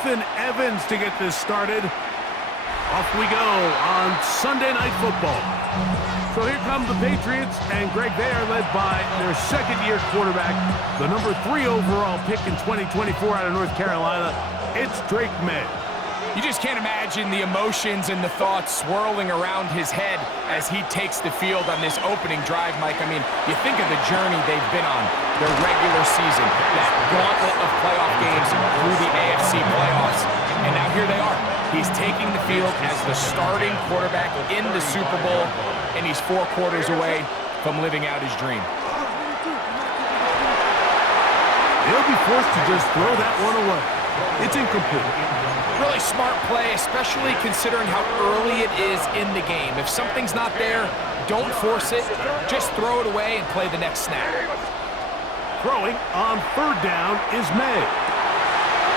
Ethan Evans to get this started. Off we go on Sunday Night Football. So here come the Patriots, and Greg, they are led by their second-year quarterback, the number 3 overall pick in 2024 out of North Carolina. It's Drake May. You just can't imagine the emotions and the thoughts swirling around his head as he takes the field on this opening drive, Mike. I mean, you think of the journey they've been on, their regular season, that gauntlet of playoff games through the AFC playoffs, and now here they are. He's taking the field as the starting quarterback in the Super Bowl, and he's 4 quarters away from living out his dream. He'll be forced to just throw that one away. It's incomplete. Really smart play, especially considering how early it is in the game. If something's not there, don't force it. Just throw it away and play the next snap. Throwing on 3rd down is May.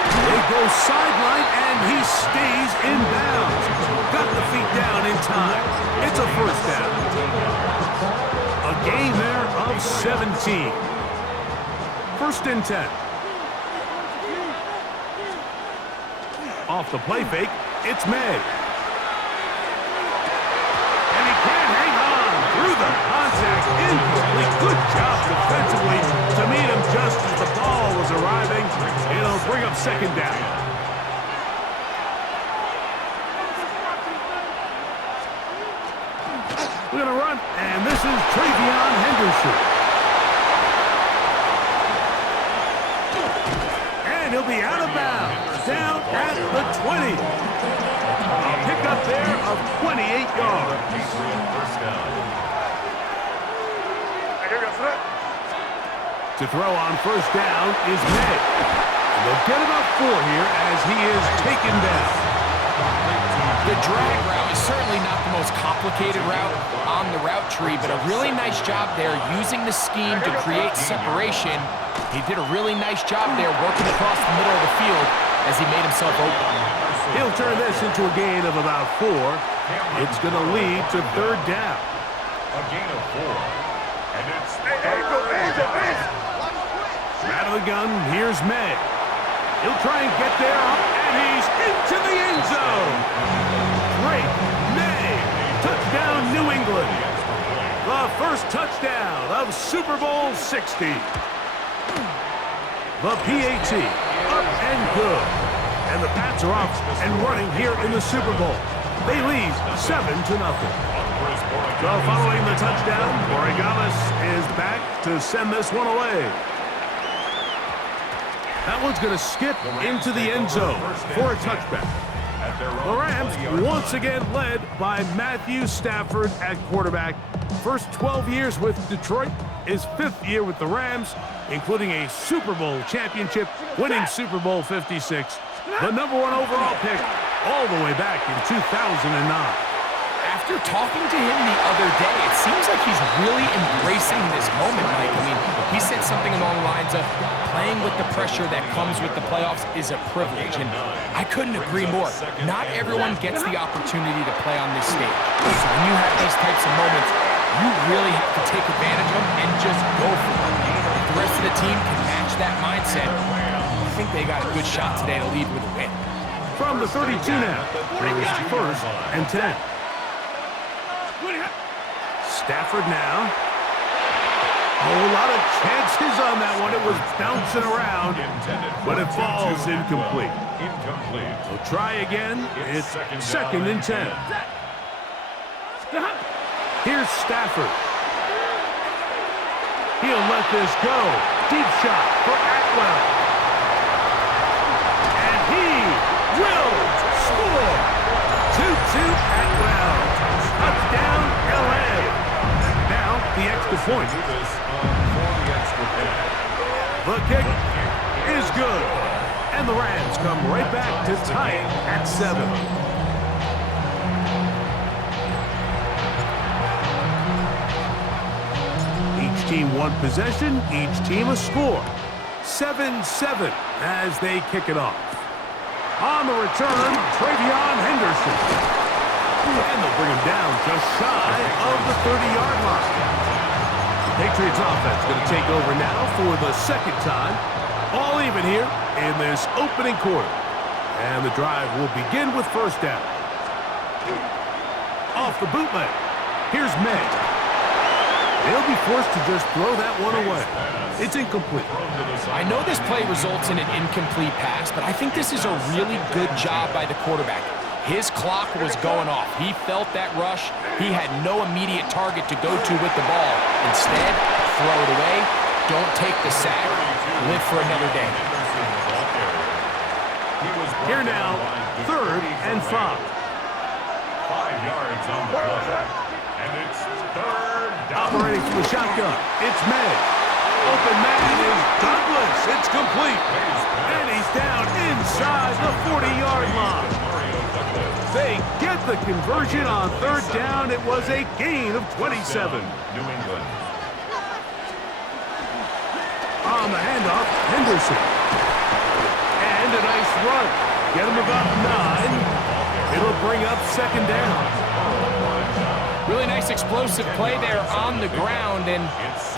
They go sideline, and he stays in bounds. Got the feet down in time. It's a 1st down. A gain there of 17. 1st and 10. Off the play fake, it's May. And he can't hang on through the contact. Incomplete. Good job defensively to meet him just as the ball was arriving. It'll bring up 2nd down. We're going to run, and this is Travion Henderson. And he'll be out of bounds. Down at the 20. A pickup there of 28 yards. To throw on 1st down is May. And they'll get about 4 here as he is taken down. The drag route is certainly not the most complicated route on the route tree, but a really nice job there using the scheme to create separation. He did a really nice job there working across the middle of the field as he made himself open. He'll turn this into a gain of about 4. It's going to lead to 3rd down. A gain of 4. And it's... Out of the gun, here's May. He'll try and get there, and he's into the end zone. Great May. Touchdown, New England. The first touchdown of Super Bowl 60. The PAT, up and good. And the Pats are off and running here in the Super Bowl. They lead 7-0. So following the touchdown, Origamis is back to send this one away. That one's going to skip into the end zone for a touchback. The Rams once again led by Matthew Stafford at quarterback. First 12 years with Detroit, his 5th year with the Rams, including a Super Bowl championship, winning Super Bowl 56, the number 1 overall pick all the way back in 2009. After talking to him the other day, it seems like he's really embracing this moment, Mike. I mean, he said something along the lines of playing with the pressure that comes with the playoffs is a privilege, and I couldn't agree more. Not everyone gets the opportunity to play on this stage. So when you have these types of moments, you really have to take advantage of them and just go for it. If the rest of the team can match that mindset, I think they got a good shot today to lead with a win. From the 32 now, it's 1st and 10. Stafford now. A lot of chances on that one. It was bouncing around, but it falls incomplete. We'll try again. It's 2nd and 10. Here's Stafford. He'll let this go. Deep shot for Atwell. And he will score. 2-2 Atwell. Touchdown, LA. Now, the extra point. The kick is good. And the Rams come right back to tie it at 7. Each team 1 possession, each team a score. 7-7 as they kick it off. On the return, Travion Henderson. And they'll bring him down just shy of the 30-yard line. The Patriots offense going to take over now for the 2nd time. All even here in this opening quarter. And the drive will begin with first down. Off the bootleg. Here's May. They'll be forced to just throw that one away. It's incomplete. I know this play results in an incomplete pass, but I think this is a really good job by the quarterback. His clock was going off. He felt that rush. He had no immediate target to go to with the ball. Instead, throw it away. Don't take the sack. Live for another day. Here now, 3rd and 5. 5 yards on the play. And it's 3rd down. Operating from the shotgun, it's May. Open man is Douglas. It's complete. And he's down inside the 40-yard line. They get the conversion on 3rd down. It was a gain of 27. New England. On the handoff, Henderson. And a nice run. Get him about 9. It'll bring up 2nd down. Really nice explosive play there on the ground. And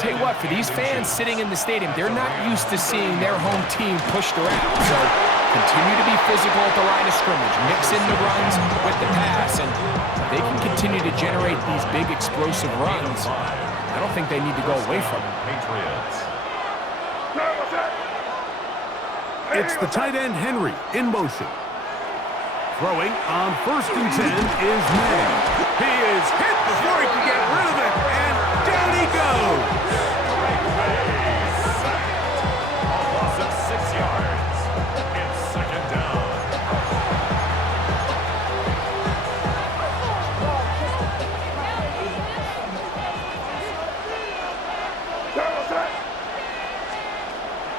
tell you what, for these fans sitting in the stadium, they're not used to seeing their home team pushed around. So continue to be physical at the line of scrimmage. Mix in the runs with the pass. And if they can continue to generate these big explosive runs, I don't think they need to go away from it. Patriots. It's the tight end, Henry, in motion. Throwing on 1st and 10 is May. He is hit before he can get rid of it, and down he goes. A loss of 6 yards. It's 2nd down.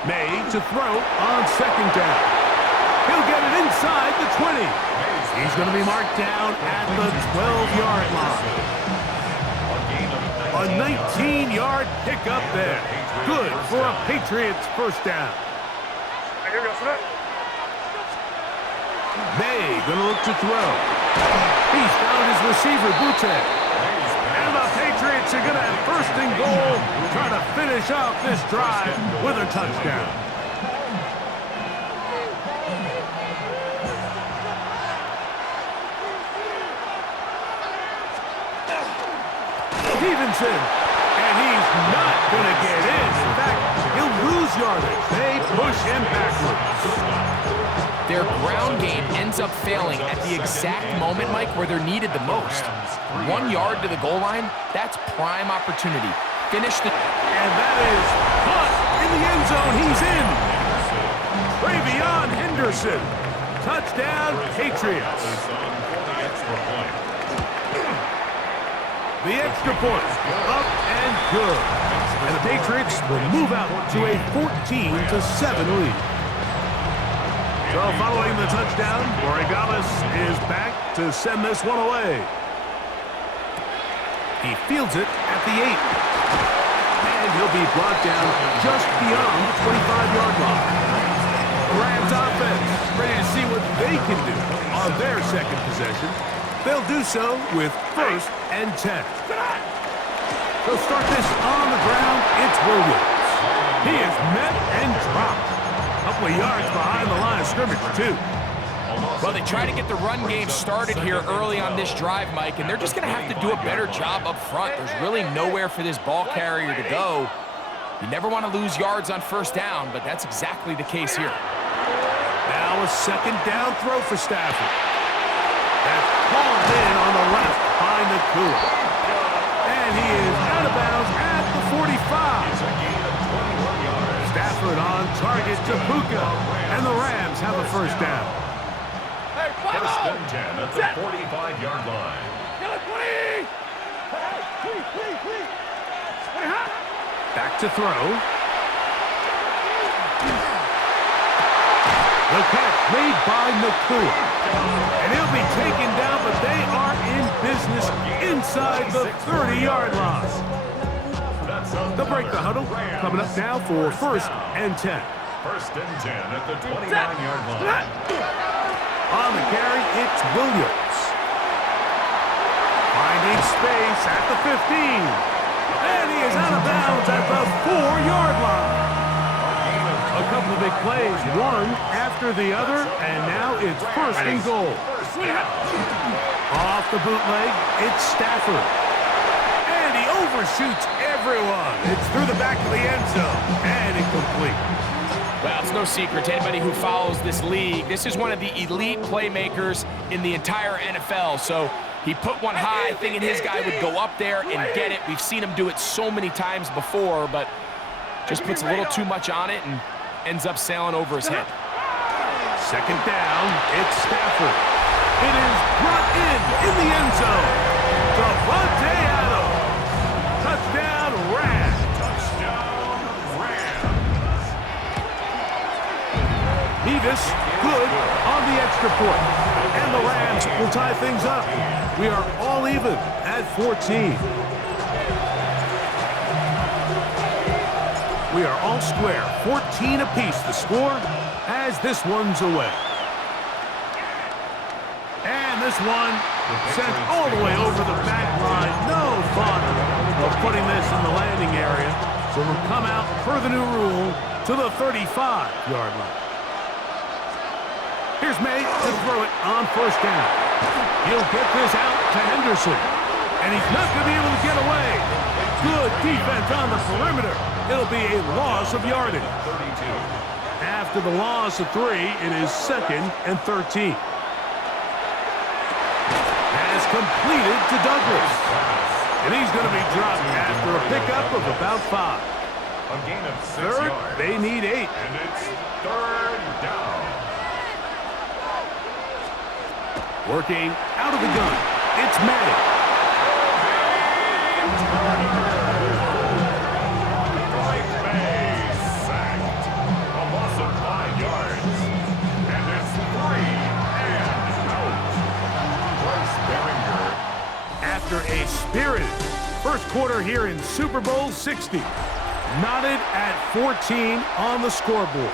May to throw on 2nd down. He'll get it inside the 20. He's going to be marked down at the 12-yard line. A 19-yard pickup there. Good for a Patriots 1st down. May going to look to throw. He's found his receiver, Butte. And the Patriots are going to have 1st and goal, trying to finish off this drive with a touchdown. Stevenson, and he's not going to get in. In fact, he'll lose yardage. They push him backwards. Their ground game ends up failing at the exact moment, Mike, where they're needed the most. 1 yard to the goal line, that's prime opportunity. Finish the... And that is caught in the end zone. He's in. Travion Henderson. Touchdown, Patriots. The extra point, up and good. And the Patriots will move out to a 14-7 lead. So following the touchdown, Borregales is back to send this one away. He fields it at the 8. And he'll be brought down just beyond the 25-yard line. The Rams offense ready to see what they can do on their 2nd possession. They'll do so with 1st and 10. They'll start this on the ground. It's Williams. He is met and dropped. A couple of yards behind the line of scrimmage, too. Well, they try to get the run game started here early on this drive, Mike, and they're just going to have to do a better job up front. There's really nowhere for this ball carrier to go. You never want to lose yards on 1st down, but that's exactly the case here. Now a 2nd down throw for Stafford. That's hauled in on the left by Nakua. And he is out of bounds at the 45. Stafford on target to Puka. And the Rams have a 1st down. 1st and 10 at the 45-yard line. Back to throw. The catch made by Nakua. And he'll be taken down, but they are in business inside the 30-yard line. They'll break the huddle. Coming up now for 1st and 10. 1st and 10 at the 29-yard line. On the carry, it's Williams. Finding space at the 15. And he is out of bounds at the 4-yard line. A couple of big plays, one after after the other, and now it's first and goal. Off the bootleg, it's Stafford. And he overshoots everyone. It's through the back of the end zone, and incomplete. Well, it's no secret to anybody who follows this league. This is one of the elite playmakers in the entire NFL. So he put one high, thinking his guy would go up there and get it. We've seen him do it so many times before, but just puts a little too much on it and ends up sailing over his head. Second down, it's Stafford. It is brought in the end zone. Davante Adams. Touchdown, Rams. Touchdown, Rams. Nevis, good on the extra point. And the Rams will tie things up. We are all even at 14. We are all square, 14 apiece the score as this one's away. And this one sent all the way over the back line. No fun of putting this in the landing area. So we'll come out per the new rule to the 35-yard line. Here's May to throw it on first down. He'll get this out to Henderson. And he's not going to be able to get away. Good defense on the perimeter. It'll be a loss of yardage. After the loss of 3, it is 2nd and 13. Has completed to Douglas. And he's going to be dropped after a pickup of about 5. A gain of 6 Third, yards. they need 8. And it's 3rd down. Working out of the gun. It's May. After a spirited first quarter here in Super Bowl 60. Knotted at 14 on the scoreboard.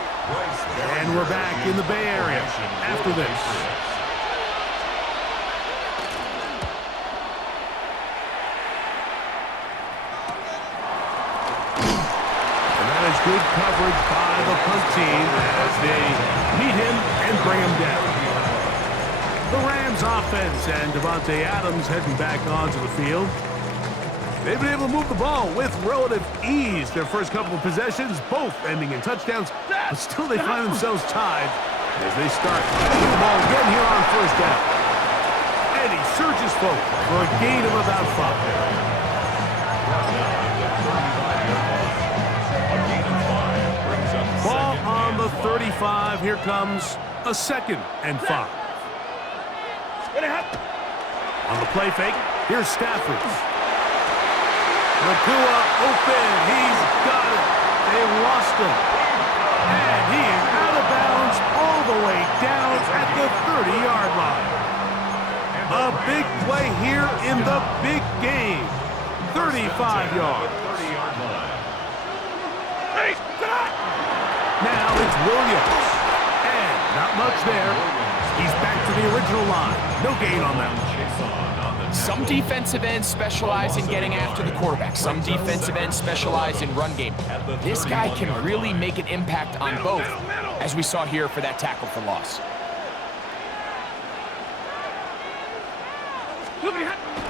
And we're back in the Bay Area after this. And that is good coverage by the punt team as they meet him and bring him down. The Rams offense and Davante Adams heading back onto the field. They've been able to move the ball with relative ease. Their first couple of possessions, both ending in touchdowns, but still they find themselves tied as they start with the ball again here on first down. And he surges forward for a gain of about 5. Ball on the 35. Here comes a 2nd and 5. On the play fake, here's Stafford. Nakua open. He's got it. They lost him. And he is out of bounds all the way down at the 30-yard line. A big play here in the big game. 35 yards. Now it's Williams. And not much there. He's back to the original line. No gain on that one. Some defensive ends specialize in getting after the quarterback. Some defensive ends specialize in run game. This guy can really make an impact on both, as we saw here for that tackle for loss.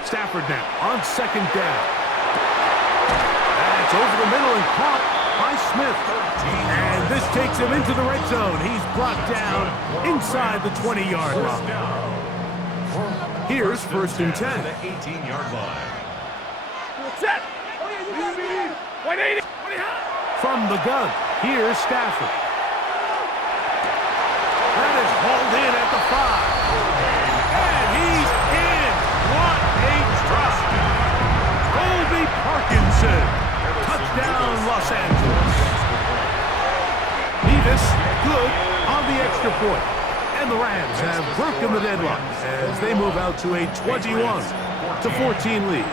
Stafford now on second down. That's over the middle and caught by Smith. And this takes him into the red zone. He's brought down inside the 20-yard line. Here's 1st and 10. The 18-yard line. From the gun, here's Stafford. That is hauled in at the 5. And he's in. What a drop. Colby Parkinson. Touchdown, Los Angeles. Nevis, good on the extra point. And the Rams have broken the deadlock as they move out to a 21-14 lead.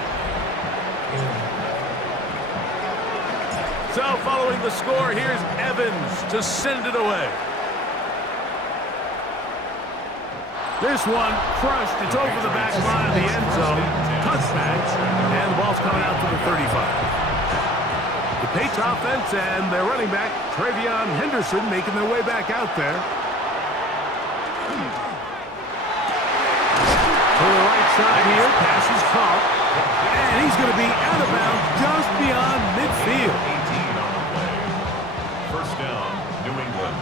So following the score, here's Evans to send it away. This one crushed. It's over the back line of the end zone. Touchback. And the ball's coming out to the 35. The Patriots offense and their running back, Travion Henderson, making their way back out there. side here, pass is caught, and he's going to be out of bounds just beyond midfield. 18 on the play. First down, New England.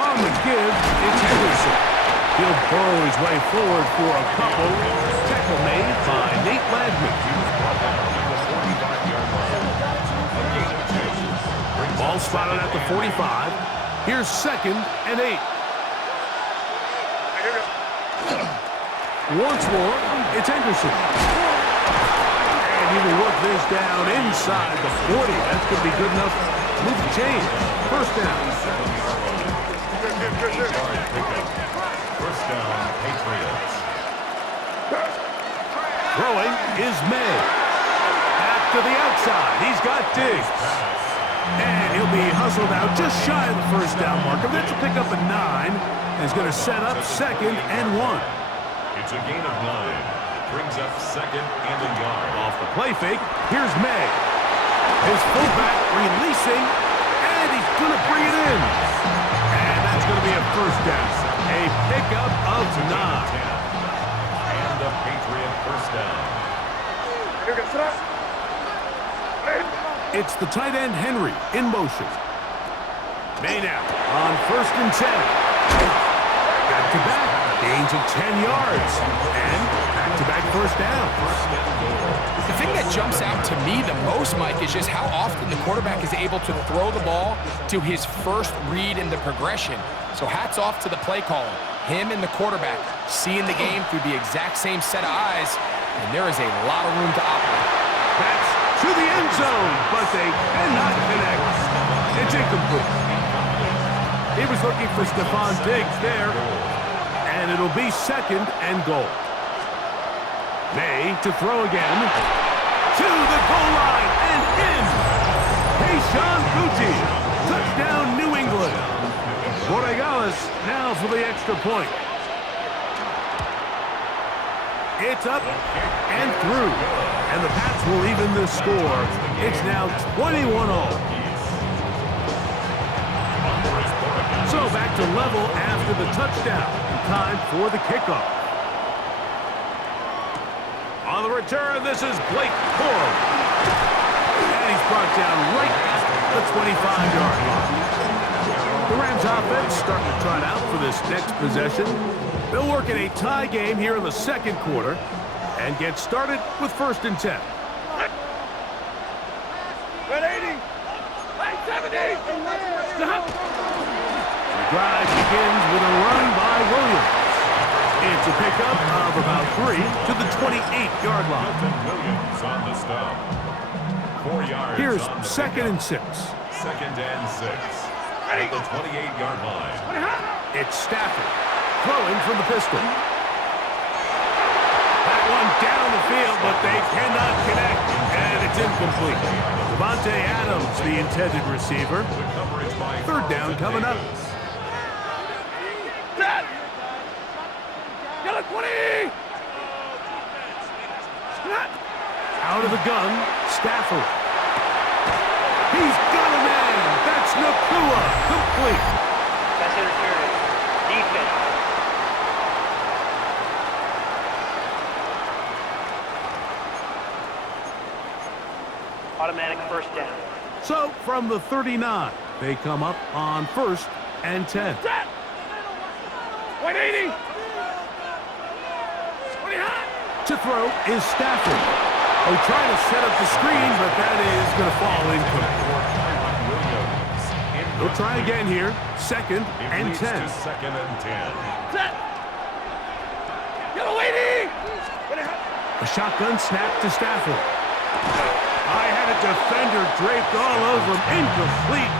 On the give, it's Henderson. He'll burrow his way forward for a couple. Tackle made by Nate Ladman. Ball spotted at the 45. Here's 2nd and 8. Once more, it's Henderson. And he will work this down inside the 40. That's going to be good enough to move the chains. First down. First down, Patriots. Throwing is May. Back to the outside. He's got Diggs. And he'll be hustled out just shy of the first down marker. That's a pickup of 9. And he's going to set up 2nd and 1. It's a gain of 9. Brings up 2nd and a yard. Off the play fake, here's May. His fullback releasing, and he's going to bring it in. And that's going to be a first down. A pickup of 9. And a Patriot first down. It's the tight end Henry in motion. May now on 1st and 10. Back to back. Gains of 10 yards. And back-to-back first down. The thing that jumps out to me the most, Mike, is just how often the quarterback is able to throw the ball to his first read in the progression. So hats off to the play caller. Him and the quarterback seeing the game through the exact same set of eyes, and there is a lot of room to operate. That's to the end zone, but they cannot connect. It's incomplete. He was looking for Stephon Diggs there. And it'll be 2nd and goal. May to throw again. To the goal line and in. Keyshawn Boutte. Touchdown, New England. Borregales now for the extra point. It's up and through. And the Pats will even the score. It's now 21-all. So back to level after the touchdown. Time for the kickoff. On the return, this is Blake Corum. And he's brought down right at the 25-yard line. The Rams offense starting to trot out for this next possession. They'll work in a tie game here in the 2nd quarter and get started with 1st and 10. 180. 70. Stop. Drive begins with a run by Williams. It's a pickup of about 3 to the 28-yard line. Williams on the stop. 4 yards. Here's on the 2nd and 6. 2nd and 6. At the 28-yard line. It's Stafford throwing from the pistol. That one down the field, but they cannot connect, and it's incomplete. Devontae Adams, the intended receiver. 3rd down coming up. Yellow 20! Out of the gun, Stafford. He's got a man. That's Nakua. Complete. Pass interference. Defense. Automatic first down. So from the 39, they come up on 1st and 10. 180! To throw is Stafford. Oh, trying to set up the screen, but that is going to fall incomplete. They'll try again here. 2nd and 10. 2nd and 10. Set! Yellow 80! A shotgun snap to Stafford. I had a defender draped all over him. Incomplete.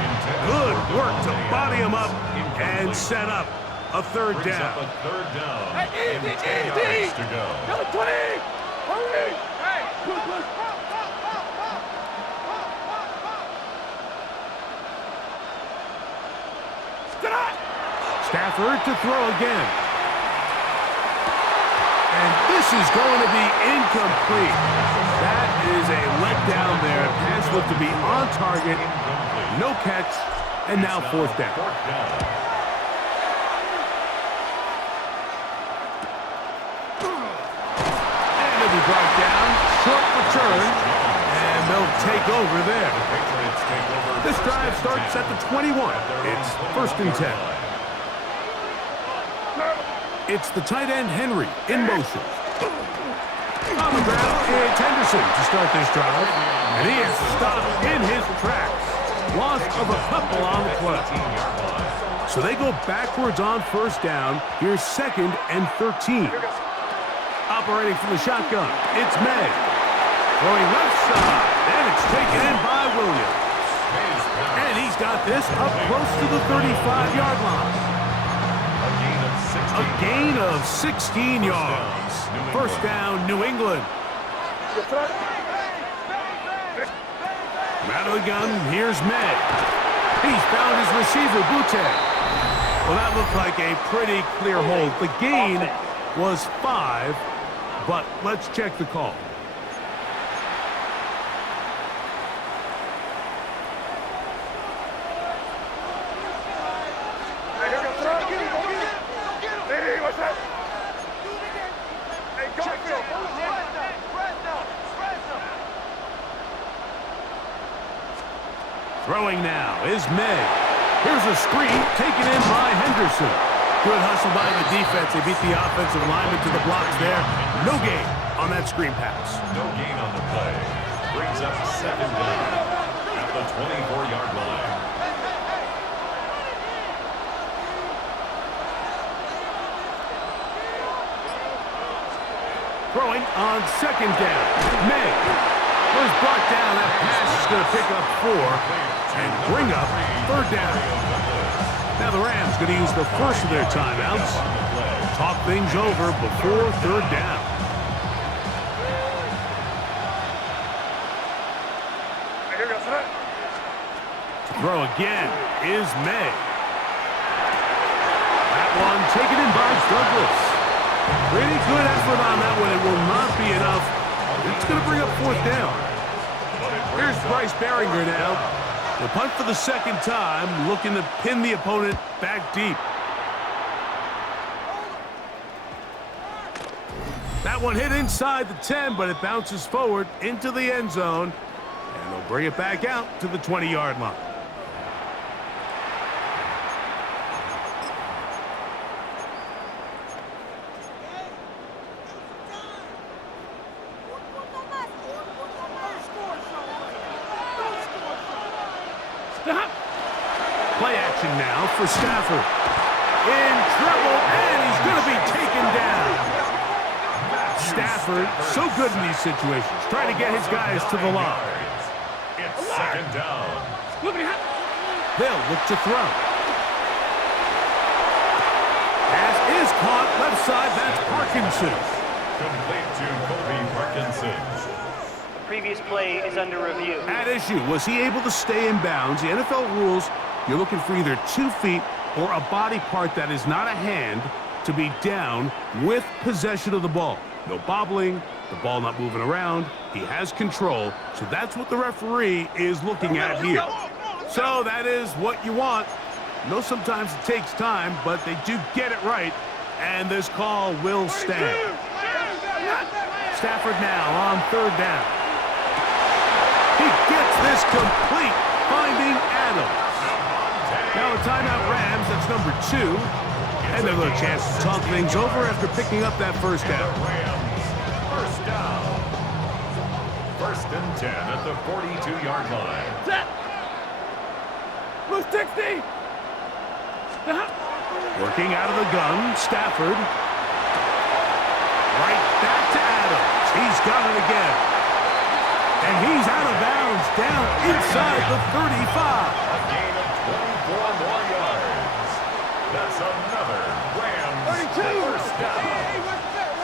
Good work to body him up and set up a 3rd down. A 3rd down. Hey, And 10 easy! yards to go. Yellow 20! Hurry! Hey! Stafford to throw again. And this is going to be incomplete. That is a letdown there. Pass looked to be on target. No catch. And now 4th down. be brought down. Short return, and they'll take over there. This drive starts at the 21. It's 1st and 10. It's the tight end, Henry, in motion. On the ground, it's Henderson to start this drive. And he is stopped in his tracks. Loss of a couple on the play. So they go backwards on 1st down. Here's 2nd and 13. Operating from the shotgun, it's May. Throwing left side, and it's taken in by Williams. And he's got this up close to the 35-yard line. A gain of 16 yards. 1st down, New England. Out of the gun, here's May. He's found his receiver, Butte. Well, that looked like a pretty clear hold. The gain was 5, but let's check the call. Throwing now is May. Here's a screen taken in by Henderson. Good hustle by the defense. They beat the offensive lineman to the blocks there. No gain on that screen pass. No gain on the play. Brings up 2nd down at the 24-yard line. Throwing on 2nd down. May was brought down. That pass is going to pick up 4 and bring up 3rd down. Now the Rams going to use the first of their timeouts. Talk things over before 3rd down. To throw again is May. That one taken in by Douglas. Pretty good effort on that one. It will not be enough. It's going to bring up 4th down. Here's Bryce Behringer now. The punt for the 2nd time, looking to pin the opponent back deep. That one hit inside the 10, but it bounces forward into the end zone, and they'll bring it back out to the 20-yard line. Play action now for Stafford. In trouble, and he's going to be taken down. Stafford, so good in these situations, trying to get his guys to the line. It's 2nd down. They'll look to throw. Pass is caught left side. That's Parkinson. Complete to Kobe Parkinson. The previous play is under review. At issue, was he able to stay in bounds? The NFL rules, you're looking for either 2 feet or a body part that is not a hand to be down with possession of the ball. No bobbling, the ball not moving around. He has control, so that's what the referee is looking at here. So that is what you want. I know sometimes it takes time, but they do get it right, and this call will stand. Stafford now on 3rd down. He gets this complete, finding Adams. Now a timeout Rams, that's number 2. And they'll have a chance to talk things over after picking up that 1st down. Rams, 1st down. 1st and 10 at the 42-yard line. Set. Blue 60. Working out of the gun, Stafford. Right back to Adams. He's got it again. And he's out of bounds down inside the 35. A gain of 24 more yards. That's another Rams 1st down.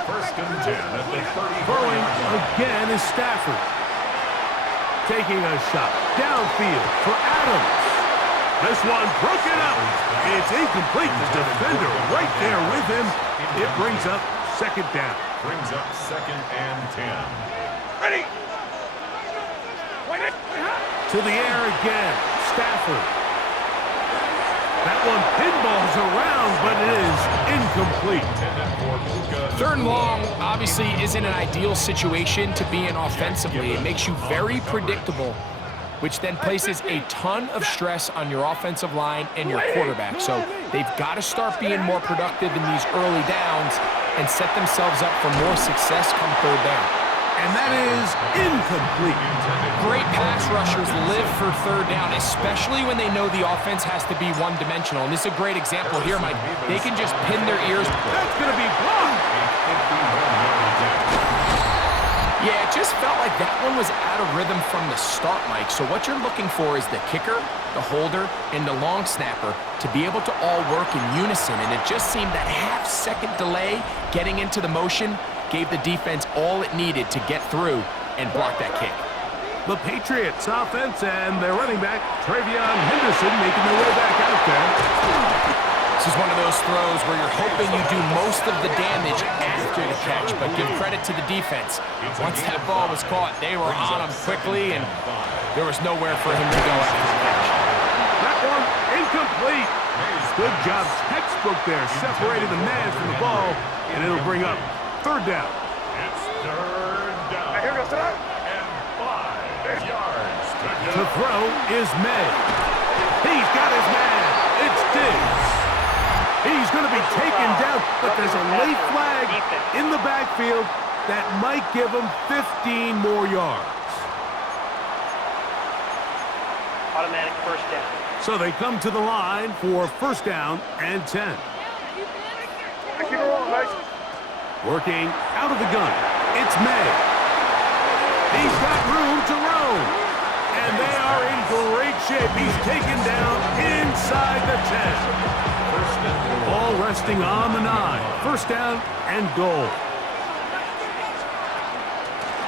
1st and 10 at the 34. Throwing again is Stafford. Taking a shot downfield for Adams. This one broken up. It's incomplete. The defender right there with him. It brings up 2nd down. Brings up 2nd and 10. Ready. To the air again. Stafford. That one pinballs around, but it is incomplete. 3rd and long obviously isn't an ideal situation to be in offensively. It makes you very predictable, which then places a ton of stress on your offensive line and your quarterback. So they've got to start being more productive in these early downs and set themselves up for more success come 3rd down. And that is incomplete. Great pass rushers live for 3rd down, especially when they know the offense has to be one-dimensional. And this is a great example here, Mike. They can just pin their ears. That's going to be blocked. Yeah, it just felt like that one was out of rhythm from the start, Mike. So what you're looking for is the kicker, the holder, and the long snapper to be able to all work in unison. And it just seemed that half-second delay getting into the motion gave the defense all it needed to get through and block that kick. The Patriots offense and their running back, Travion Henderson, making their way back out there. This is one of those throws where you're hoping you do most of the damage after the catch, but give credit to the defense. Once that ball was caught, they were on him quickly, and there was nowhere for him to go after the catch. That one incomplete. Good job, textbook there, separating the man from the ball, and it'll bring up 3rd down. It's 3rd down. And 5 yards to go. The throw is May. He's got his man. It's Diggs. He's going to be taken down, but there's a late flag in the backfield that might give him 15 more yards. Automatic 1st down. So they come to the line for 1st down and 10. Working out of the gun, it's May. He's got room to roam, and they are in great shape. He's taken down inside the 10. All resting on the 9. 1st down and goal.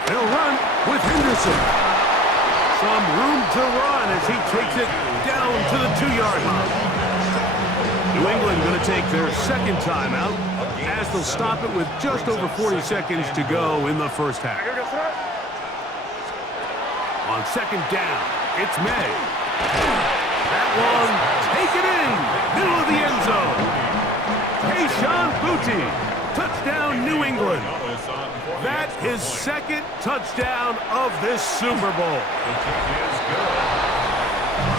They'll run with Henderson. Some room to run as he takes it down to the 2-yard line. New England going to take their 2nd timeout as they'll stop it with just over 40 seconds to go in the 1st half. On 2nd down, it's May. That one, take it in, middle of the end zone. Sean Booty, touchdown New England. That his 2nd touchdown of this Super Bowl.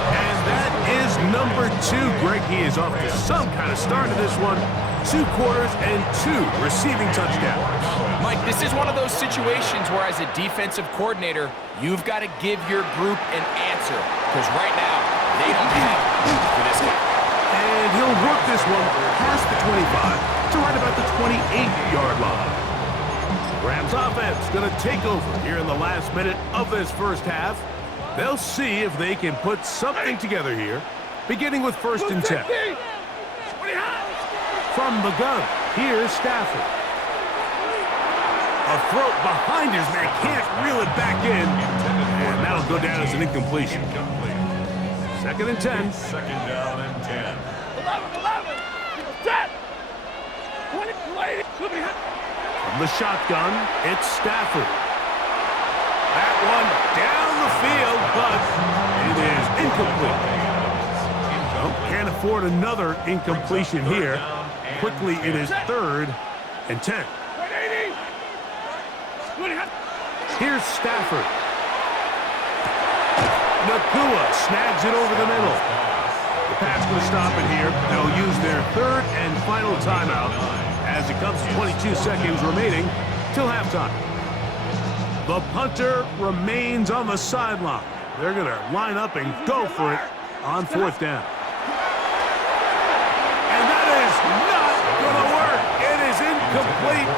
And that is number 2. Greg, he is off to some kind of start to this one. 2 quarters and 2 receiving touchdowns. Mike, this is one of those situations where as a defensive coordinator, you've got to give your group an answer. Because right now, they don't have it for this guy. And he'll work this one past the 25 to right about the 28-yard line. Rams offense going to take over here in the last minute of this 1st half. They'll see if they can put something together here, beginning with 1st and 10. From the gun, here's Stafford. A throw behind his man, can't reel it back in, and that'll go down as an incompletion. 2nd and 10. 2nd down and 10. 11. Set. From the shotgun, it's Stafford. That one down the field, but it is incomplete. Well, can't afford another incompletion here. Quickly, it is 3rd and 10. Here's Stafford. Nakua snags it over the middle. The pass going to stop it here. They'll use their 3rd and final timeout as it comes to 22 seconds remaining till halftime. The punter remains on the sideline. They're going to line up and go for it on 4th down. And that is not going to work. It is incomplete.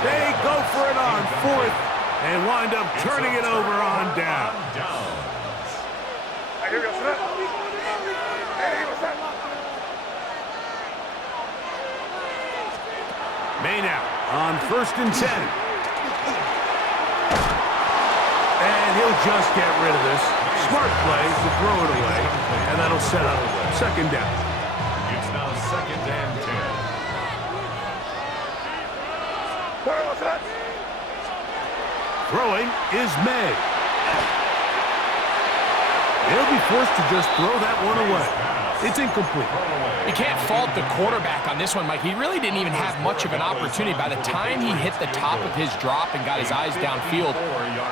They go for it on 4th and wind up turning it over on down. May now on 1st and 10. And he'll just get rid of this. Smart play to throw it away. And that'll set up 2nd down. It's now 2nd and 10. Throwing is May. He'll be forced to just throw that one away. It's incomplete. You can't fault the quarterback on this one, Mike. He really didn't even have much of an opportunity. By the time he hit the top of his drop and got his eyes downfield,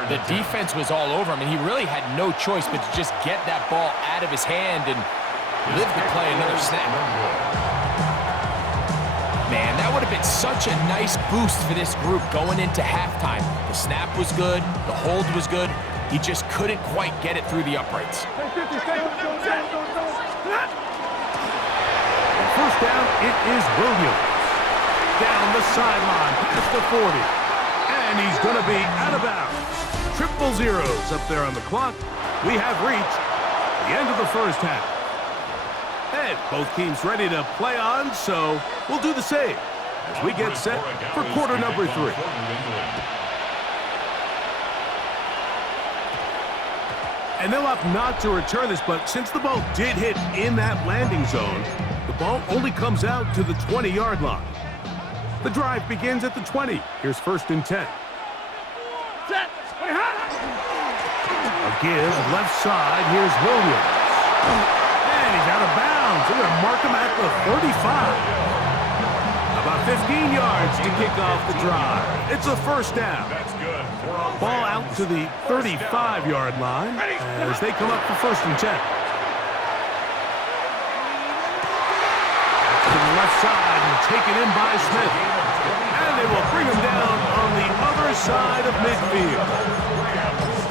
the defense was all over him, and he really had no choice but to just get that ball out of his hand and live to play another snap. Man, that would have been such a nice boost for this group going into halftime. The snap was good. The hold was good. He just couldn't quite get it through the uprights. First down, it is Williams. Down the sideline, past the 40. And he's going to be out of bounds. Triple zeros up there on the clock. We have reached the end of the first half. And both teams ready to play on, so we'll do the same as we get set for quarter number 3. And they'll opt not to return this, but since the ball did hit in that landing zone, the ball only comes out to the 20-yard line. The drive begins at the 20. Here's 1st and 10. A give left side. Here's Williams. And he's out of bounds. They're going to mark him at the 35. About 15 yards to kick off the drive. It's a first down. Ball out to the 35-yard line as they come up for 1st and 10. To the left side and taken in by Smith. And they will bring him down on the other side of midfield.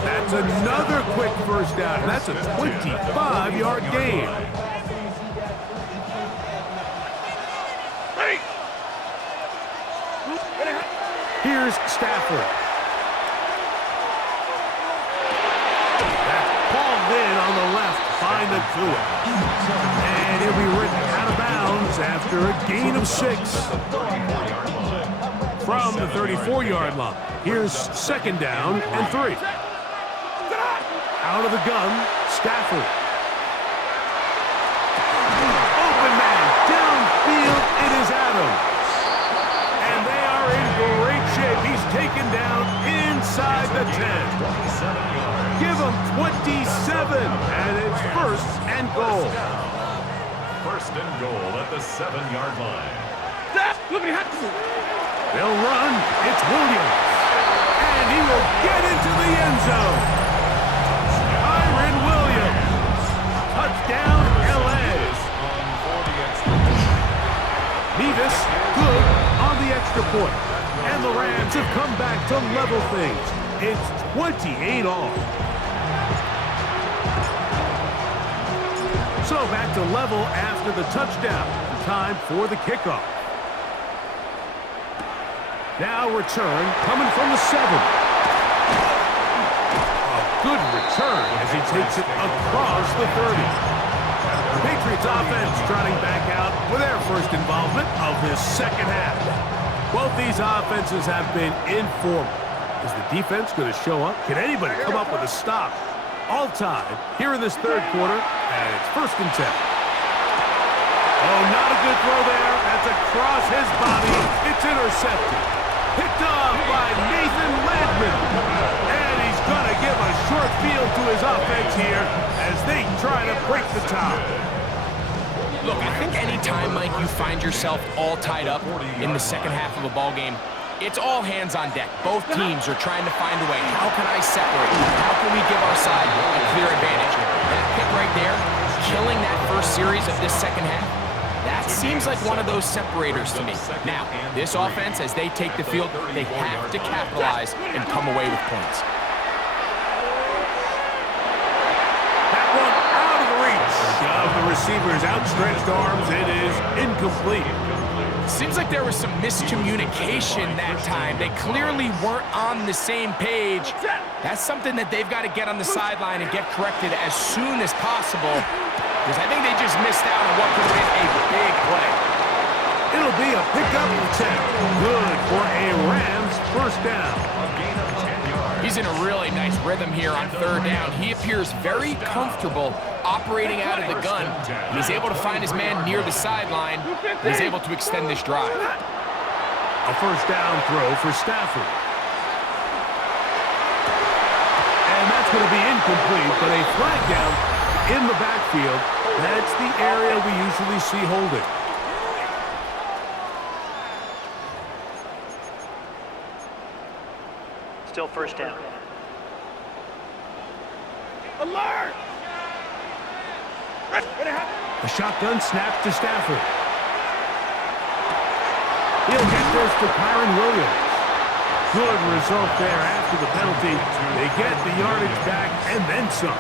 That's another quick first down. And that's a 25-yard gain. Here's Stafford. That's balled in on the left by Nakua. And he'll be written out of bounds after a gain of 6 from the 34-yard line. Here's 2nd down and 3. Out of the gun, Stafford. Open man, downfield, it is Adams. And they are in great shape. He's taken down inside the 10. Give him 27, and it's 1st and goal. 1st and goal at the 7-yard line. They'll run. It's Williams. And he will get into the end zone. Kyron Williams. Touchdown, L.A. Nevis, good on the extra point. And the Rams have come back to level things. It's 28 all. So back to level after the touchdown. Time for the kickoff. Now return coming from the 7. A good return as he takes it across the 30. The Patriots offense trotting back out with their first involvement of this second half. Both these offenses have been informal. Is the defense going to show up? Can anybody come up with a stop? All tied here in this 3rd quarter, and it's 1st and 10. Oh, not a good throw there. That's across his body. It's intercepted. Picked off by Nathan Landman. And he's going to give a short field to his offense here as they try to break the tie. Look, I think anytime, Mike, you find yourself all tied up in the second half of a ball game, it's all hands on deck. Both teams are trying to find a way. How can I separate? How can we give our side a clear advantage? That pick right there, killing that first series of this second half, that seems like one of those separators to me. Now, this offense, as they take the field, they have to capitalize and come away with points. That one out of the reach of the receiver's outstretched arms. It is incomplete. Seems like there was some miscommunication that time. They clearly weren't on the same page. That's something that they've got to get on the sideline and get corrected as soon as possible, because I think they just missed out on what could have been a big play. It'll be a pickup of 10. Good for a Rams first down. He's in a really nice rhythm here on 3rd down. He appears very comfortable operating out of the gun. He's able to find his man near the sideline. He's able to extend this drive. A first down throw for Stafford. And that's going to be incomplete, but a flag down in the backfield. That's the area we usually see holding. Still first down. Alert! The shotgun snap to Stafford. He'll get this to Kyron Williams. Good result there after the penalty. They get the yardage back and then some.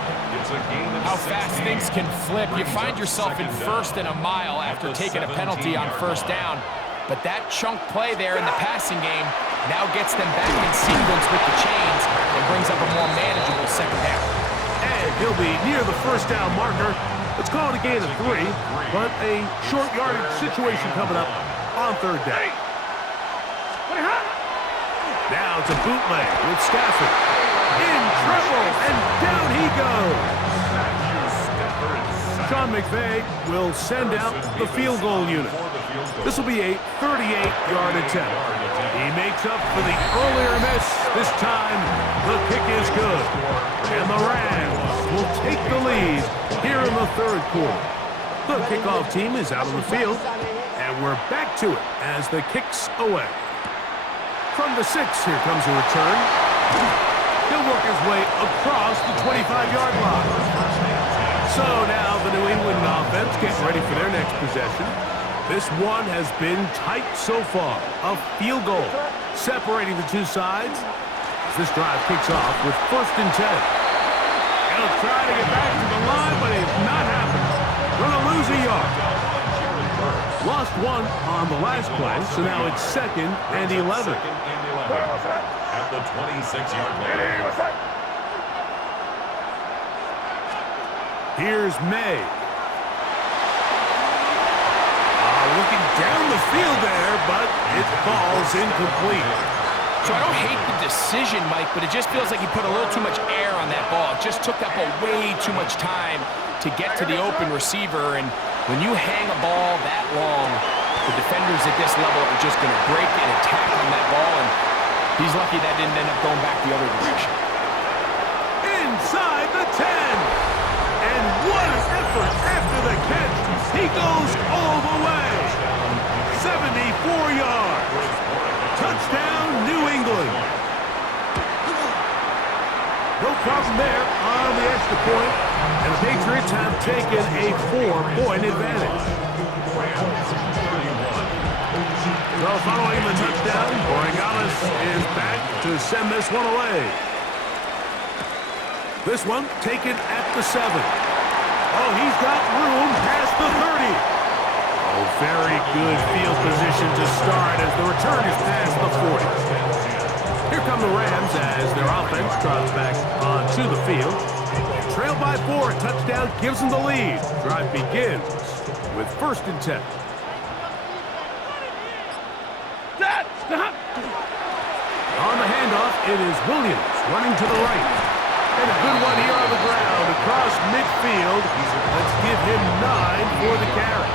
How fast things can flip. You find yourself in first and a mile after taking a penalty on first down. But that chunk play there in the passing game now gets them back in sequence with the chains and brings up a more manageable second down. And he'll be near the first down marker. Let's call it a gain of 3, but a short yardage situation coming up on third down. Now it's a bootleg with Stafford. In trouble, and down he goes. Sean McVay will send out the field goal unit. This will be a 38-yard attempt. He makes up for the earlier miss. This time, the kick is good. And the Rams will take the lead here in the third quarter. The kickoff team is out on the field, and we're back to it as the kick's away. From the 6, here comes a return. He'll work his way across the 25-yard line. So now the New England offense getting ready for their next possession. This one has been tight so far. A field goal separating the two sides. This drive kicks off with first and 10. He'll try to get back to the line, but it's not happening. Gonna lose a yard. Lost one on the last play, so now it's second and 11. At the 26-yard line. Here's May. Looking down the field there, but it falls incomplete. So I don't hate the decision, Mike, but it just feels like he put a little too much air on that ball. It just took up way too much time to get to the open receiver, and when you hang a ball that long, the defenders at this level are just going to break and attack on that ball, and he's lucky that didn't end up going back the other direction. Inside the 10. And what an effort after the catch. He goes all the way. 74 yards. Touchdown, New England. No problem there on the extra point, and the Patriots have taken a 4-point advantage. So following the touchdown, Borregales is back to send this one away. This one taken at the 7. Oh, he's got room past the 30. Oh, very good field position to start as the return is past the 40. Here come the Rams as their offense trots back onto the field. Trail by 4, touchdown gives them the lead. Drive begins with first and 10. On the handoff, it is Williams running to the right. And a good one here on the ground across midfield. Let's give him 9 for the carry.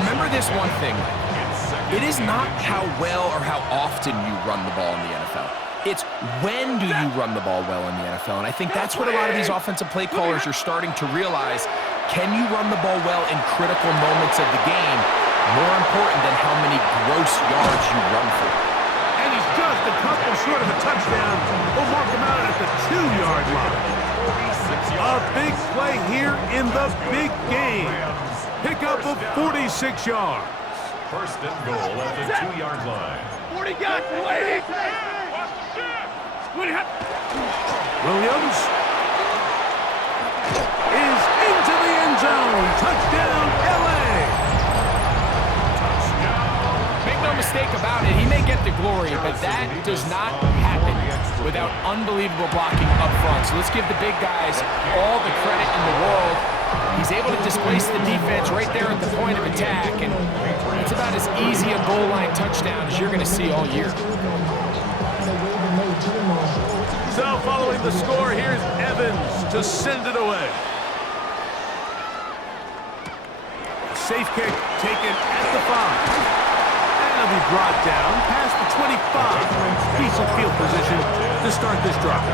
Remember this one thing. It is not how well or how often you run the ball in the NFL. It's when do you run the ball well in the NFL. And I think that's what a lot of these offensive play callers are starting to realize. Can you run the ball well in critical moments of the game? More important than how many gross yards you run for. And he's just a couple short of a touchdown. We'll mark him out at the 2-yard line. A big play here in the big game. Pickup of 46 yards. First and goal at the 2-yard line. 40 yards, ladies! Williams is into the end zone. Touchdown, LA. Make no mistake about it, he may get the glory, but that does not happen without unbelievable blocking up front. So let's give the big guys all the credit in the world. He's able to displace the defense right there at the point of attack, and it's about as easy a goal line touchdown as you're going to see all year. So following the score, here's Evans to send it away. A safe kick taken at the 5. And it'll be brought down past the 25. Decent field position to start this drive.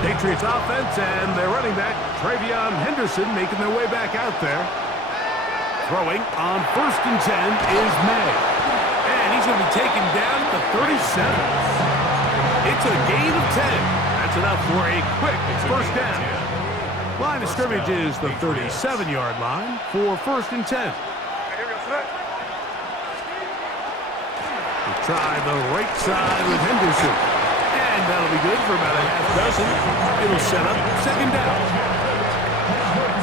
Patriots offense and their running back, Travion Henderson, making their way back out there. Throwing on 1st and 10 is May. And he's going to be taken down at the 37. It's a gain of 10. That's enough for a quick first down. Line of scrimmage is the 37-yard line for 1st and 10. We'll try the right side with Henderson. And that'll be good for about a half dozen. It'll set up 2nd down.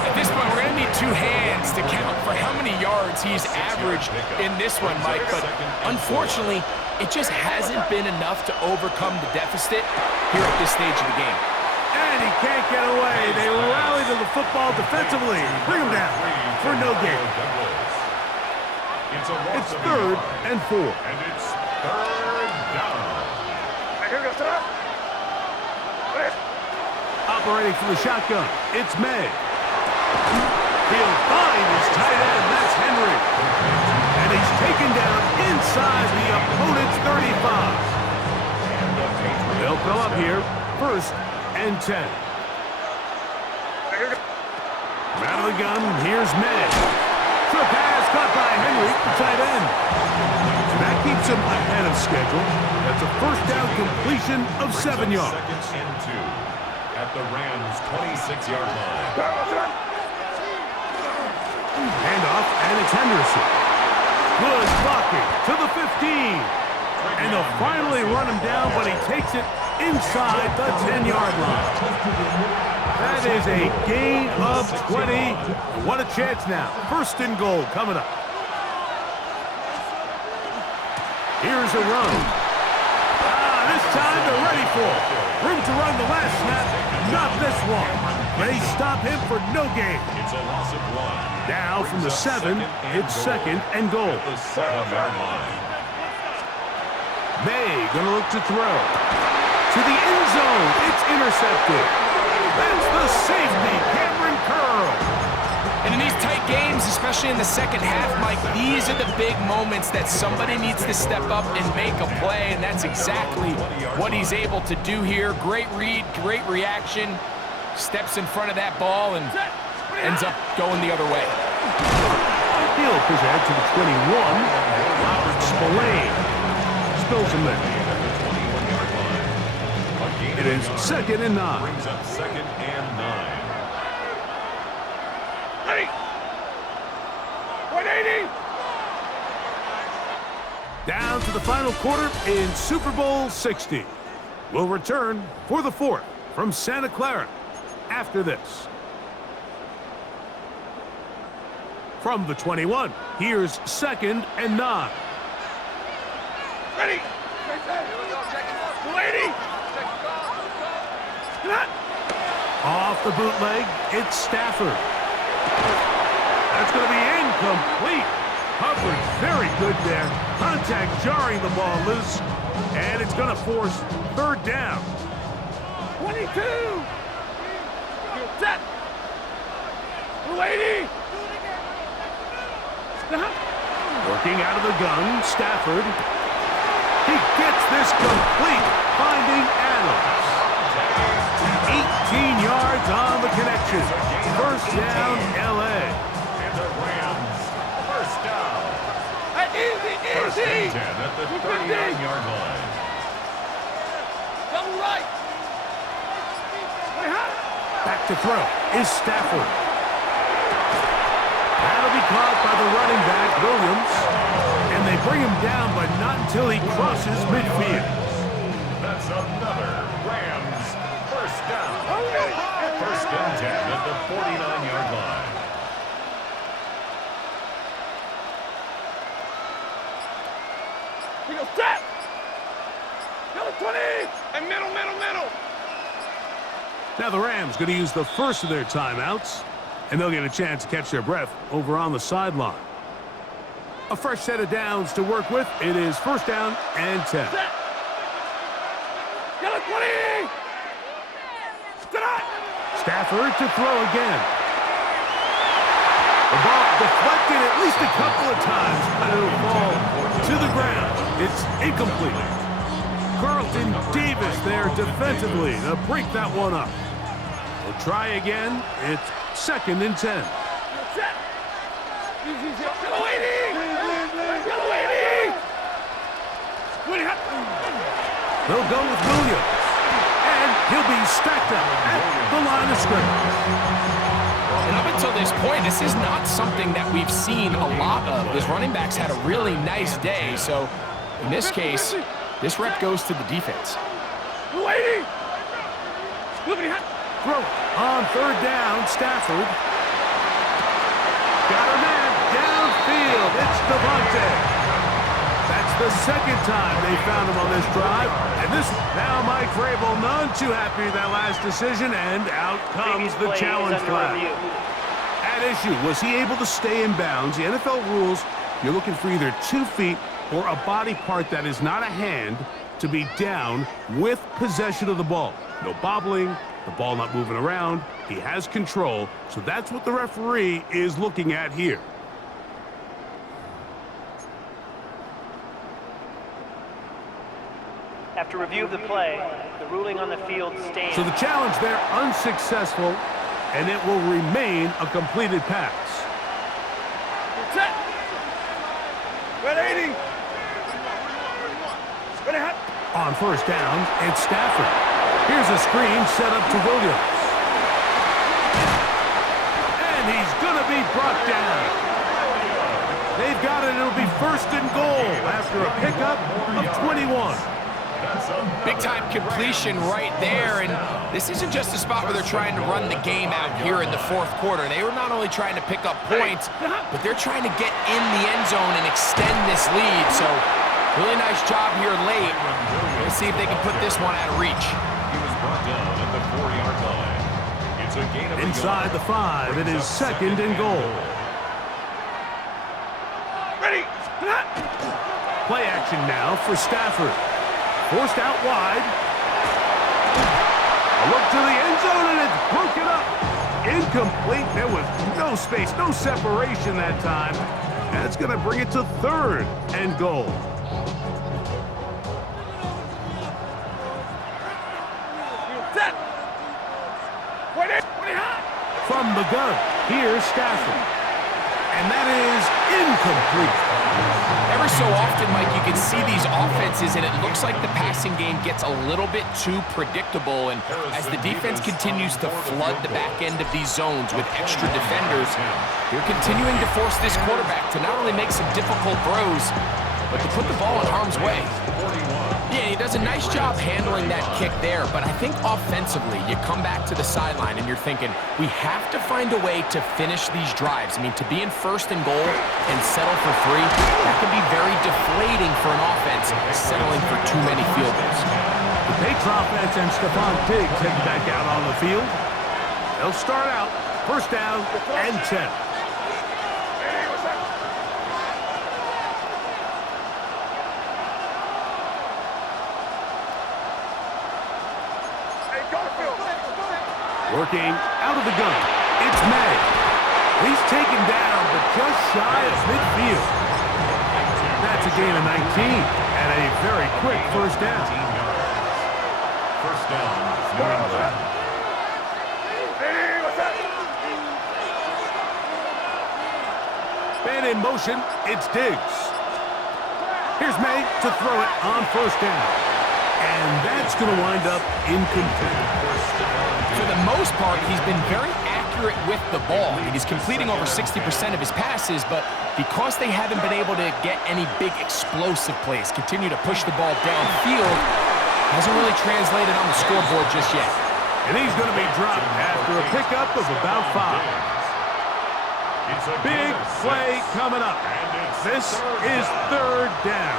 At this point, we're going to need 2 hands to count for how many yards he's averaged in this one, Mike. But unfortunately, it just hasn't been enough to overcome the deficit here at this stage of the game. And he can't get away. They rally to the football defensively. Bring him down for no gain. It's 3rd and 4. And it's 3rd down. Operating from the shotgun, it's May. He'll find his tight end. That's Henry. And he's taken down inside the opponent's 35. They'll come up here, 1st and 10. Out of the gun, here's May. Quick pass caught by Henry, the tight end. So that keeps him ahead of schedule. That's a 1st down completion of 7 yards. 2nd and 2 at the Rams' 26-yard line. Handoff, and it's Henderson. Good blocking to the 15. And they'll finally run him down, but he takes it inside the 10-yard line. That is a gain of 20. What a chance now. 1st and goal coming up. Here's a run. This time they're ready for it. Room to run the last snap. Not this one. They stop him for no gain. It's a loss of 1. Now from the 7, it's 2nd and goal. At the 7-yard line. May gonna look to throw. To the end zone. It's intercepted. That's the safety, Cameron Curl. And in these tight games, especially in the second half, Mike, these are the big moments that somebody needs to step up and make a play, and that's exactly what he's able to do here. Great read, great reaction, steps in front of that ball and ends up going the other way. He'll push ahead to the 21. Robert Spillane spills him there. It is 2nd and 9. Brings up 2nd and 9. 180. Down to the final quarter in Super Bowl 60. We'll return for the 4th from Santa Clara after this. From the 21, here's 2nd and 9. Ready. 180. Off the bootleg, it's Stafford. That's going to be incomplete. Coverage very good there. Contact jarring the ball loose. And it's going to force 3rd down. 22. Set. 280. Working out of the gun, Stafford. He gets this complete, finding Adams. 18 yards on the connection. 1st down, L.A. And the Rams, 1st down. Easy. 1st and 10 at the 39-yard line. Double right. Back to throw is Stafford. That'll be caught by the running back, Williams. And they bring him down, but not until he crosses midfield. That's another Rams 1st down. 1st and 10 at the 49-yard line. He goes set. Go 20. And middle. Now the Rams going to use the first of their timeouts, and they'll get a chance to catch their breath over on the sideline. A fresh set of downs to work with. It is 1st down and 10. Set. Go 20. Stafford to throw again. The ball deflected at least a couple of times, but it'll fall to the ground. It's incomplete. Carlton Davis there defensively to break that one up. We'll try again. It's 2nd and 10. They'll go with Williams. And he'll be stacked up at the line of scrimmage. And up until this point, this is not something that we've seen a lot of. His running backs had a really nice day. So in this case, this rep goes to the defense. Throw on 3rd down, Stafford. Got a man downfield. It's Devontae. That's the 2nd time they found him on this drive. And this, now Mike Vrabel, none too happy with that last decision, and out comes the challenge flag. At issue, was he able to stay in bounds? The NFL rules, you're looking for either 2 feet or a body part that is not a hand to be down with possession of the ball. No bobbling, the ball not moving around. He has control, so that's what the referee is looking at here. After review of the play, the ruling on the field stands. So the challenge there unsuccessful, and it will remain a completed pass. Set. Red 80. Ready, hot. On 1st down, it's Stafford. Here's a screen set up to Williams. And he's going to be brought down. They've got it. It'll be 1st and goal after a pickup of 21. Big-time completion right there, and this isn't just a spot where they're trying to run the game out here in the 4th quarter. They were not only trying to pick up points, but they're trying to get in the end zone and extend this lead. So, really nice job here late. Let's see if they can put this one out of reach. He was brought down at the 4-yard line. It's a gain of Inside the 5, it is 2nd and goal. Ready. Play action now for Stafford. Forced out wide. A look to the end zone, and it's broken up. Incomplete. There was no space, no separation that time. And it's going to bring it to 3rd and goal. Set. From the gun, here's Stafford. And that is incomplete. Every so often, Mike, you can see these offenses, and it looks like the passing game gets a little bit too predictable. And as the defense continues to flood the back end of these zones with extra defenders, they're continuing to force this quarterback to not only make some difficult throws, but to put the ball in harm's way. Yeah, he does a nice job handling that kick there, but I think offensively, you come back to the sideline and you're thinking, we have to find a way to finish these drives. I mean, to be in 1st and goal and settle for 3, that can be very deflating for an offense, settling for too many field goals. The Patriots offense and Stephon Diggs heading back out on the field. They'll start out 1st down and 10. Working out of the gun, it's May. He's taken down, but just shy of midfield. That's a gain of 19 and a very quick 1st down. 1st down, New England. Man in motion, it's Diggs. Here's May to throw it on 1st down. And that's going to wind up incomplete. For the most part, he's been very accurate with the ball. He's completing over 60% of his passes, but because they haven't been able to get any big explosive plays, continue to push the ball downfield, hasn't really translated on the scoreboard just yet. And he's going to be dropped after a pickup of about 5. Big play coming up. This is 3rd down.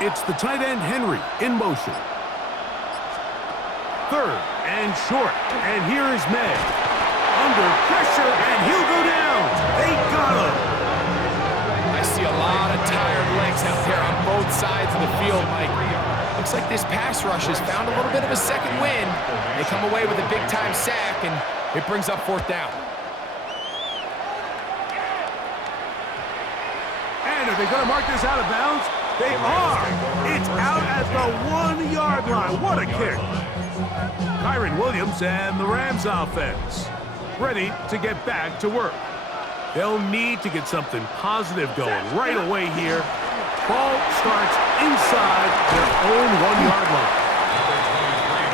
It's the tight end, Henry, in motion. 3rd and short. And here is May. Under pressure, and he'll go down. They got him. I see a lot of tired legs out there on both sides of the field, Mike. Looks like this pass rush has found a little bit of a second wind. They come away with a big-time sack, and it brings up 4th down. are they going to mark this out of bounds? They are. It's out at the 1-yard line. What a kick. Kyron Williams and the Rams offense ready to get back to work. They'll need to get something positive going right away here. Ball starts inside their own 1-yard line.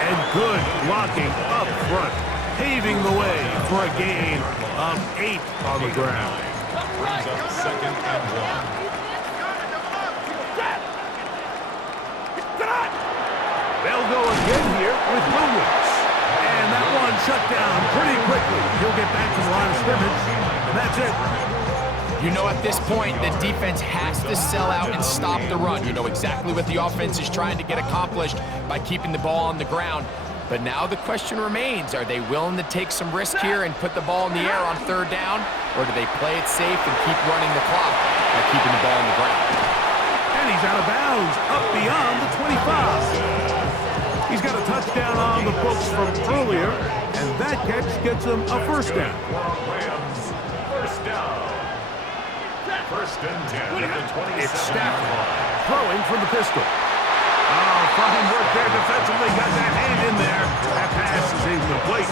And good blocking up front, paving the way for a gain of 8 on the ground. Brings up 2nd and 1. They'll go again here with Williams. And that one shut down pretty quickly. He'll get back to the line of scrimmage, and that's it. You know, at this point, the defense has to sell out and stop the run. You know exactly what the offense is trying to get accomplished by keeping the ball on the ground. But now the question remains, are they willing to take some risk here and put the ball in the air on 3rd down? Or do they play it safe and keep running the clock by keeping the ball on the ground? And he's out of bounds, up beyond the 25. He's got a touchdown on the books from earlier, and that catch gets him a 1st down. Rams, 1st down. 1st and 10 at the 27. It's Stafford throwing from the pistol. Oh, fine work there defensively. Got that hand in there. That pass is incomplete.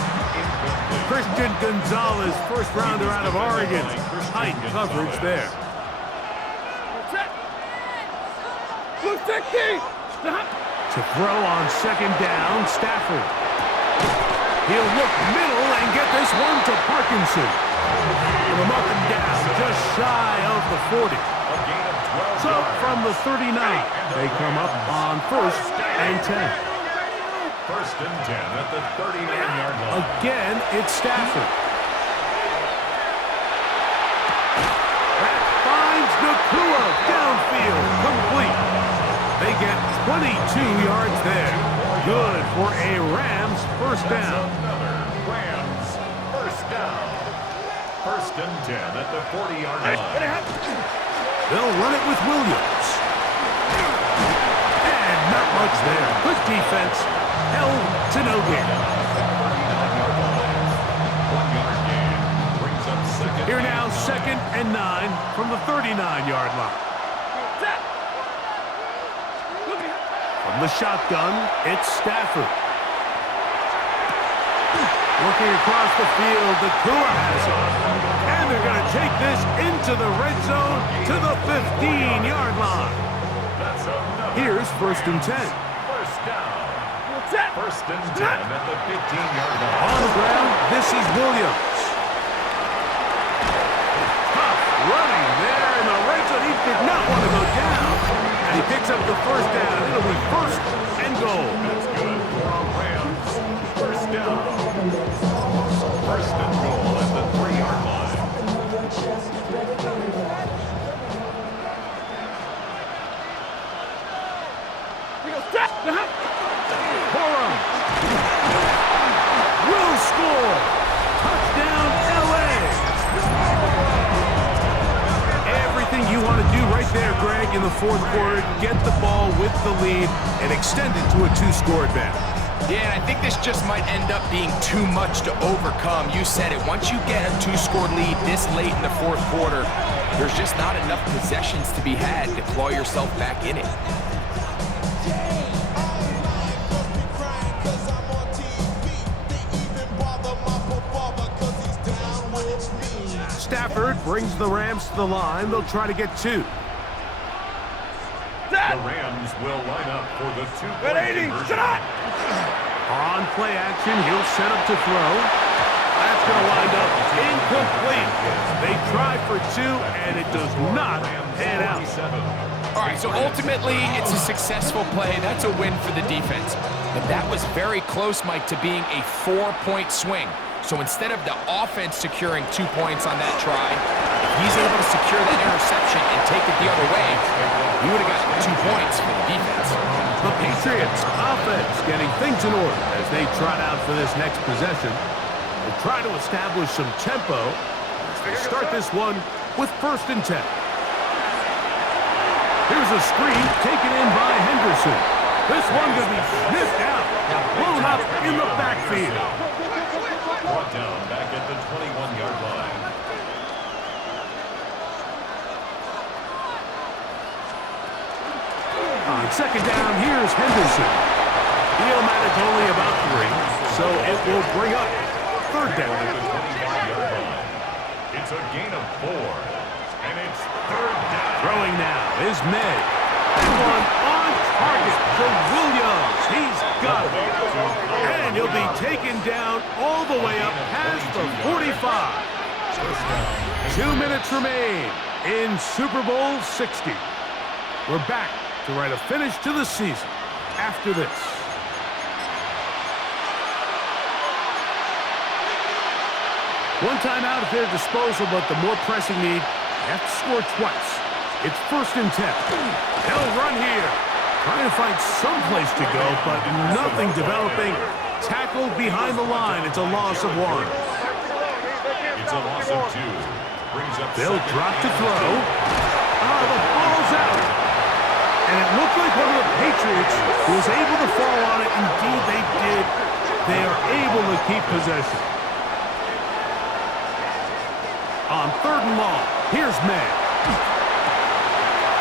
Christian Gonzalez, 1st rounder out of Oregon. Tight coverage there. To throw on 2nd down, Stafford. He'll look middle and get this one to Parkinson. Put him up and down, just shy of the 40. So from the 39, they come up on 1st and 10. 1st and 10 at the 39-yard line. Again, it's Stafford. That finds Nakua downfield, complete. They get 22 yards there. Good for a Rams 1st down. Another Rams 1st down. 1st and 10 at the 40-yard line. They'll run it with Williams. And not much there. Good defense. Held to no gain. 1-yard gain. Brings up 2nd. Here now, 2nd and 9 from the 39-yard line. From the shotgun, it's Stafford. Looking across the field, Nakua has it. And they're going to take this into the red zone to the 15-yard line. That's another. Here's 1st and 10. 1st down. 1st and 10 at the 15-yard line. On the ground, this is Williams. Tough running there in the red zone. He did not want to go down. And he picks up the 1st down. It'll be 1st and goal. That's good for our Rams. 1st down. 1st and goal at the 3-yard line. Corum will score. Touchdown, L.A. Everything you want to do right there, Greg, in the 4th quarter. Get the ball with the lead and extend it to a 2-score advantage. Yeah, and I think this just might end up being too much to overcome. You said it. Once you get a 2-score lead this late in the 4th quarter, there's just not enough possessions to be had to claw yourself back in it. Stafford brings the Rams to the line. They'll try to get 2. The Rams will line up for the 2-point conversion. On play action, he'll set up to throw. That's going to wind up incomplete. They try for 2, and it does not pan out. All right, so ultimately, it's a successful play. That's a win for the defense. But that was very close, Mike, to being a 4-point swing. So instead of the offense securing 2 points on that try, if he's able to secure that interception and take it the other way, he would have gotten 2 points for the defense. The Patriots offense getting things in order as they trot out for this next possession. They try to establish some tempo as they start this one with 1st and 10. Here's a screen taken in by Henderson. This one could be sniffed out, blown up in the backfield. Brought down back at the 21-yard line. second down, here's Henderson. He'll manage only about 3, so it will bring up third down. It's a gain of 4, and it's third down. Throwing now is May. That one on target for Williams. He's got it. And he'll be taken down all the way up past the 45. 2 minutes remain in Super Bowl 60. We're back to write a finish to the season after this. One timeout at their disposal, but the more pressing need, they have to score twice. It's 1st and 10. They'll run here. Trying to find some place to go, but nothing developing. Tackled behind the line. It's a loss of 1. It's a loss of 2. Brings up They'll drop to throw. The ball's out. And it looked like one of the Patriots was able to fall on it. Indeed, they did. They are able to keep possession. On 3rd and long, here's May.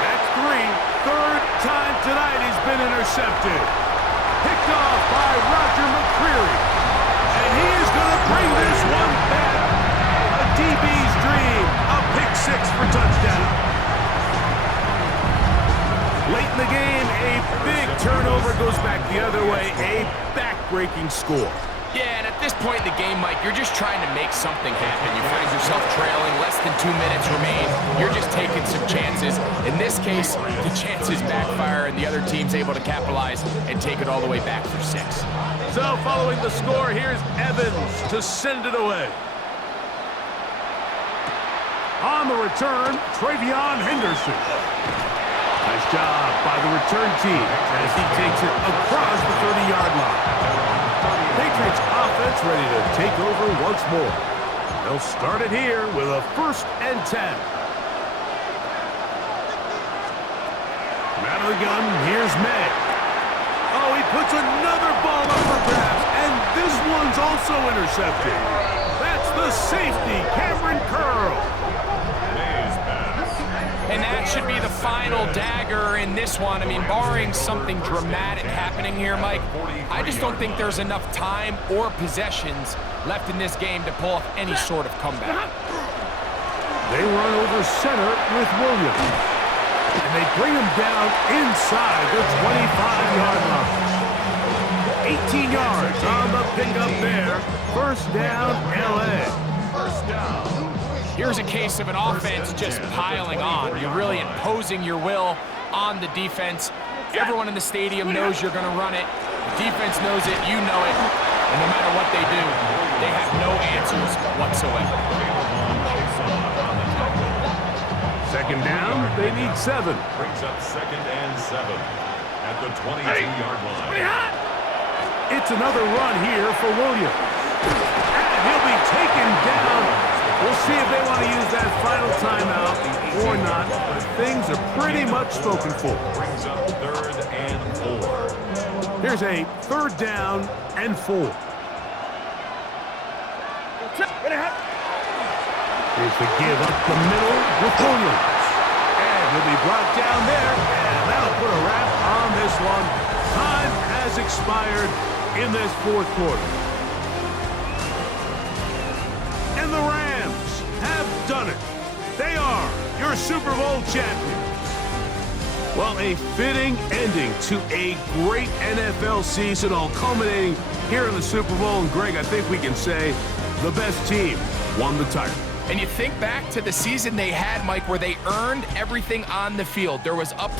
That's 3. Third time tonight he's been intercepted. Picked off by Roger McCreary. And he is going to bring this one back. A DB's dream. A pick 6 for touchdown. Late in the game, a big turnover goes back the other way. A back-breaking score. Yeah, and at this point in the game, Mike, you're just trying to make something happen. You find yourself trailing, less than 2 minutes remain. You're just taking some chances. In this case, the chances backfire, and the other team's able to capitalize and take it all the way back for 6. So following the score, here's Evans to send it away. On the return, Travion Henderson. Nice job by the return team as he takes it across the 30-yard line. Patriots offense ready to take over once more. They'll start it here with a 1st and 10. Out of the gun, here's May. Oh, he puts another ball up for grabs, and this one's also intercepted. That's the safety, Cameron Curl. And that should be the final dagger in this one. I mean, barring something dramatic happening here, Mike, I just don't think there's enough time or possessions left in this game to pull off any sort of comeback. They run over center with Williams. And they bring him down inside the 25-yard line. 18 yards on the pickup there. 1st down, L.A. 1st down. Here's a case of an offense just piling on. You're really imposing your will on the defense. Everyone in the stadium knows you're going to run it. The defense knows it, you know it. And no matter what they do, they have no answers whatsoever. 2nd down, they need 7. Brings up 2nd and 7 at the 22-yard line. It's another run here for Williams. And he'll be taken down. We'll see if they want to use that final timeout or not, but things are pretty much spoken for. Brings up 3rd and 4. Here's a 3rd down and 4. Here's the give up the middle with Williams. And he'll be brought down there, and that'll put a wrap on this one. Time has expired in this 4th quarter. And the Rams have done it. They are your Super Bowl champions. Well, a fitting ending to a great NFL season, all culminating here in the Super Bowl. And Greg, I think we can say the best team won the title. And you think back to the season they had, Mike, where they earned everything on the field. There was up